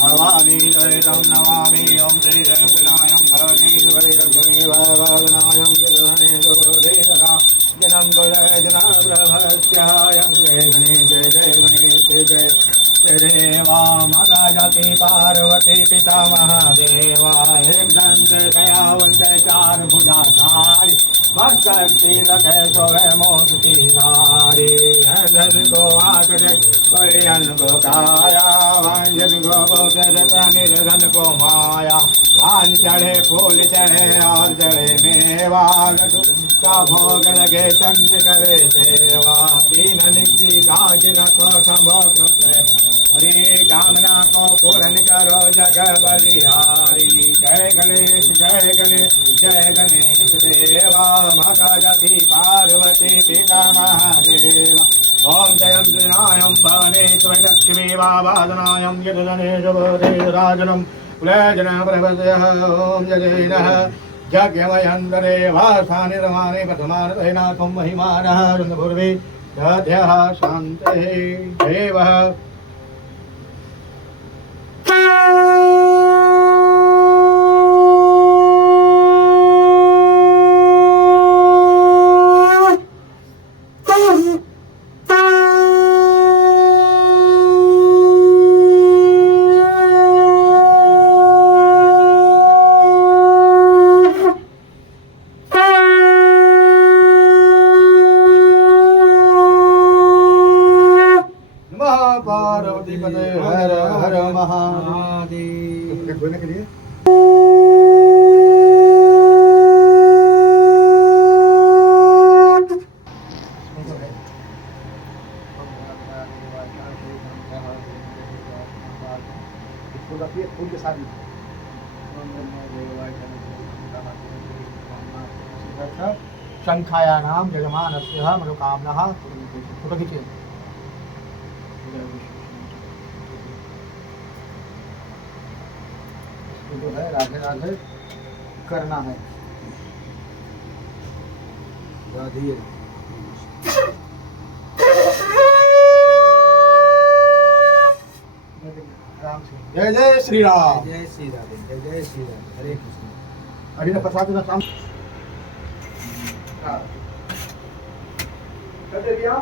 भवानी द्वैतं नमामि ॐ श्री जयंतनायं भवानी द्वैतगुणी वैभवनायं यदुधने सुरेदरा जनं गुजय जनप्रभस्यायं जय गणेश जय गणेश जय देवा माता जाति पार्वती पिता महादेवा एक दंत दयावंत चार भुजाधारी मस्तक रखे सोवे मोती धारी धन को आकरे परियन को काया वांजन को निर्धन को माया पान चढ़े फूल चढ़े और चढ़े मेवा का भोग लगे चंद करे सेवा दीन निजी लाज न को संभोग हरि कामना को पूर्ण करो जग बलिहारी जय गणेश देवा माता जाति पार्वती पिता महादेवा ओम जयं श्रीनायं भवनेश्वर लक्ष्मी वावादनायं यदुधनेश बोधेराजनं कुलजन प्रभस्यः ओम जयेनः यज्ञमयन्तरे वासानि रमानि प्रथमानतैनाकं महिमानः रुन्द्रपूर्वे दध्यः शान्तिः देवः पार्वती पते हर हर महादेव बोलने के लिए फूल के साथ शंखाया नाम जजमानस्य मनोकामना फोटो खींचिए जो है राधे राधे करना है राधे राम से जय जय श्री राम जय श्री राम जय जय श्री राम हरे कृष्ण हरि ने प्रसाद ना काम कर दिया